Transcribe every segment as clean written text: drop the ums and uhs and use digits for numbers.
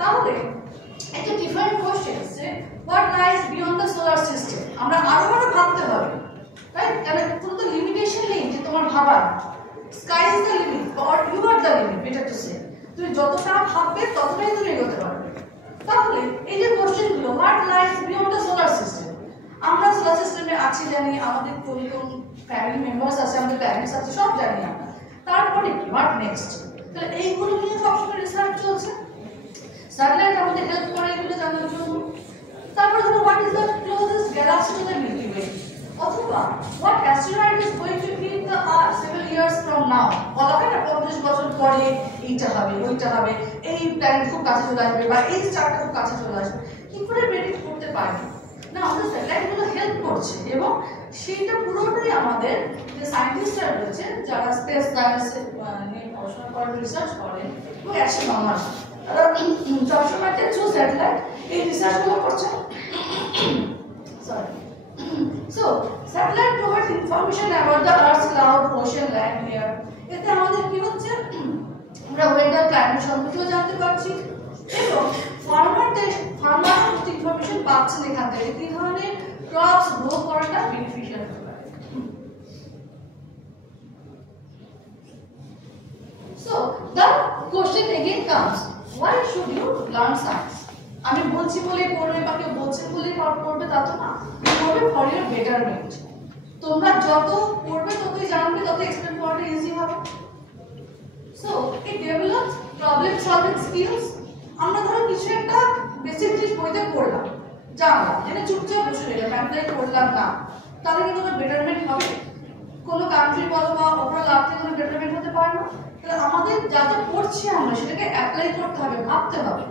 তাহলে একটা different question যে what lies beyond the solar system, আমরা আরো ভাবতে হবে, রাইট? কারণ কোনো তো লিমিটেশন নেই যে তোমার ভাবার, sky is the limit or you are the limit, better to say. তুমি যতটা ভাববে ততটাই তুমি এগোতে পারবে। তাহলে এই যে কোশ্চেনগুলো, what lies beyond the solar system, আমরা সোলার সিস্টেমে আছি জানি, আমাদের কোন কোন ফ্যামিলি মেম্বার্স আছে, আমাদের প্যারেন্টস আছে, সব জানি আমরা। তারপরে কি, হোয়াট নেক্সট? তাহলে এইগুলো নিয়ে সবসময় রিসার্চ চলছে। স্যাটেলাইট আমাদের হেল্প করে এগুলো জানার জন্য। তারপরে ধরো what is the closest galaxy to the Milky Way, অথবা what asteroid is going to hit the earth several years from now. বলা হয় না 50 বছর পরে এইটা হবে, ওইটা হবে, এই প্ল্যানেট খুব কাছে চলে আসবে বা এই স্টারটা খুব কাছে চলে আসবে। কি করে প্রেডিক্ট করতে পারি না? আমাদের স্যাটেলাইটগুলো হেল্প করছে, এবং সেইটা পুরোটাই আমাদের যে সায়েন্টিস্টরা রয়েছে যারা স্পেস সায়েন্স নিয়ে পড়াশোনা করেন, রিসার্চ করেন, এবং অ্যাস্ট্রোনমার্স, তারা সবসময় থ্রু স্যাটেলাইট এই রিসার্চগুলো করছে। Sorry. So, satellite provides information about the Earth's cloud, ocean, land, air. এতে আমাদের কি হচ্ছে, আমরা ওয়েদার, ক্লাইমেট সম্পর্কেও জানতে পারছি, এবং ফার্মারদের ইনফরমেশন পাচ্ছেন এখান থেকে কি ধরনের ক্রপস গ্রো করাটা বেনিফিশিয়াল হতে পারে। So, the question again comes, why should you learn science? আমি বলছি বলে পড়বে বা কেউ বলছেন বলে পড়বে তা তো না, পড়বে ফর ইউর বেটারমেন্ট। তোমরা যত পড়বে ততই জানবে, তত এক্সপ্লেন করাটা ইজি হবে। So it develops problem solving skills. আমরা ধরো কিছু একটা বেসিক জিনিস বইতে পড়লাম, জানলাম, জেনে চুপচাপ বসে রইলাম, অ্যাপ্লাই করলাম না, তাহলে কি কোনো বেটারমেন্ট হবে? কোনো কান্ট্রি বলো বা ওভারঅল আর্থে কোনো বেটারমেন্ট হতে পারে না। তাহলে আমাদের যা যা পড়ছি আমরা সেটাকে অ্যাপ্লাই করতে হবে, ভাবতে হবে।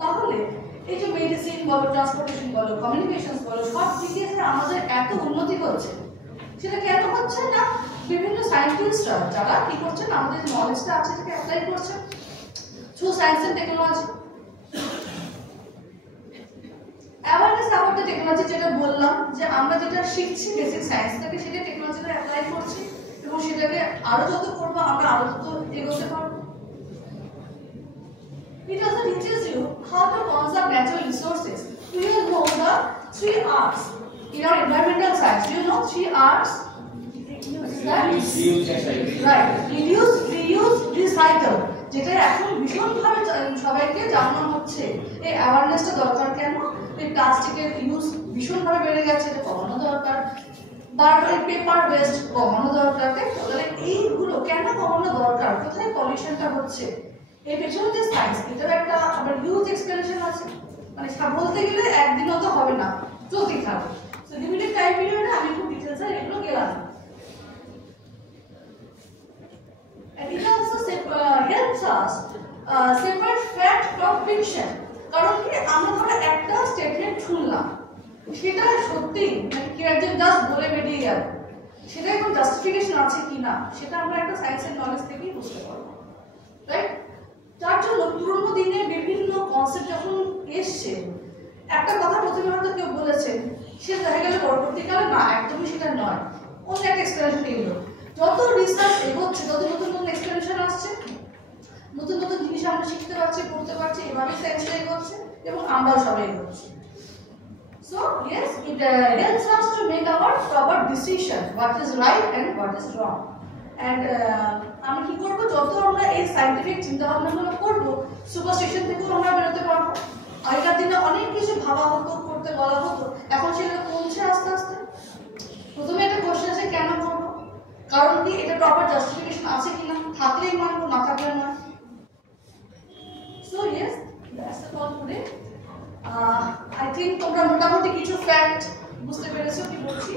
তাহলে এই যে মেডিসিন বলো, ট্রান্সপোর্টেশন বলো, কমিউনিকেশনস বলো, সব দিকে যে আমাদের এত উন্নতি হচ্ছে, সেটা কেন হচ্ছে না? বিভিন্ন সায়েন্টিস্টরা যারা কি করছেন, আমাদের যে নলেজটা আছে সেটাকে অ্যাপ্লাই করছেন through science and technology. Awareness about the technology, যেটা বললাম যে আমরা যেটা শিখছি বেসিক সায়েন্স থেকে, সেটা টেকনোলজিতে অ্যাপ্লাই করছি, এবং সেটাকে আরো যত করবো আমরা আরো তত এগোতে পারবো। It also teaches you how to conserve natural resources. Do you know the 3 R's in our environmental science? Do you know 3 R's? Right. Reduce, reuse, recycle. যেটা এখন ভীষণভাবে সবাইকে জানানো হচ্ছে। এই অ্যাওয়ারনেসটা দরকার কেন? এই প্লাস্টিকের ইউজ ভীষণভাবে বেড়ে গেছে, এটা কমানো দরকার। তারপরে পেপার ওয়েস্ট কমানো দরকার। তাহলে এইগুলো কেন কমানো দরকার? কোথায় পলিউশনটা হচ্ছে? এই পেছনে যে সায়েন্স, এটার একটা আবার হিউজ এক্সপ্লেনেশন আছে। মানে বলতে গেলে একদিনও তো হবে না, চলতেই থাকবে। সো লিমিটেড টাইম পিরিয়ডে আমি খুব ডিটেইলসে এগুলো গেলাম। And it also helps us separate fact from fiction. কারণ কি, আমরা ধরো একটা স্টেটমেন্ট শুনলাম, সেটা সত্যি মানে কেউ একজন জাস্ট বলে বেরিয়ে গেল, সেটা এখন জাস্টিফিকেশন আছে কিনা সেটা আমরা একটা সায়েন্সের নলেজ থেকেই বুঝতে পারবো, রাইট? তার জন্য পুরোনো দিনে বিভিন্ন কনসেপ্ট যখন এসছে, একটা কথা প্রথমে হয়তো কেউ বলেছেন, সে দেখা গেল পরবর্তীকালে না, একদমই সেটা নয়, অন্য একটা এক্সপ্লেনেশন এলো। যত রিসার্চ এগোচ্ছে তত নতুন নতুন এক্সপ্লেনেশন আসছে, নতুন নতুন জিনিস আমরা শিখতে পারছি, পড়তে পারছি, এভাবে সায়েন্সটা এগোচ্ছে এবং আমরাও সবাই এগোচ্ছি। So yes, it helps us to make our proper decision, what is right and what is wrong. And আমি কি করব, যত আমরা এই সায়েন্টিফিক চিন্তা ভাবনাগুলো করব, সুপারস্টিশন থেকেও আমরা বেরোতে পারবো। আগেকার দিনে অনেক কিছু ভাবা হতো, করতে বলা হতো, এখন সেগুলো কমছে আস্তে আস্তে। প্রথমে একটা কোশ্চেন আছে, কেন করবো? কারণ কি, এটা প্রপার জাস্টিফিকেশন আছে কিনা, থাকলেই মানবো, না থাকলে নয়। So yes, that's the all today. I think তোমরা মোটামুটি কিছু ফ্যাক্ট বুঝতে পেরেছো কি বলছি।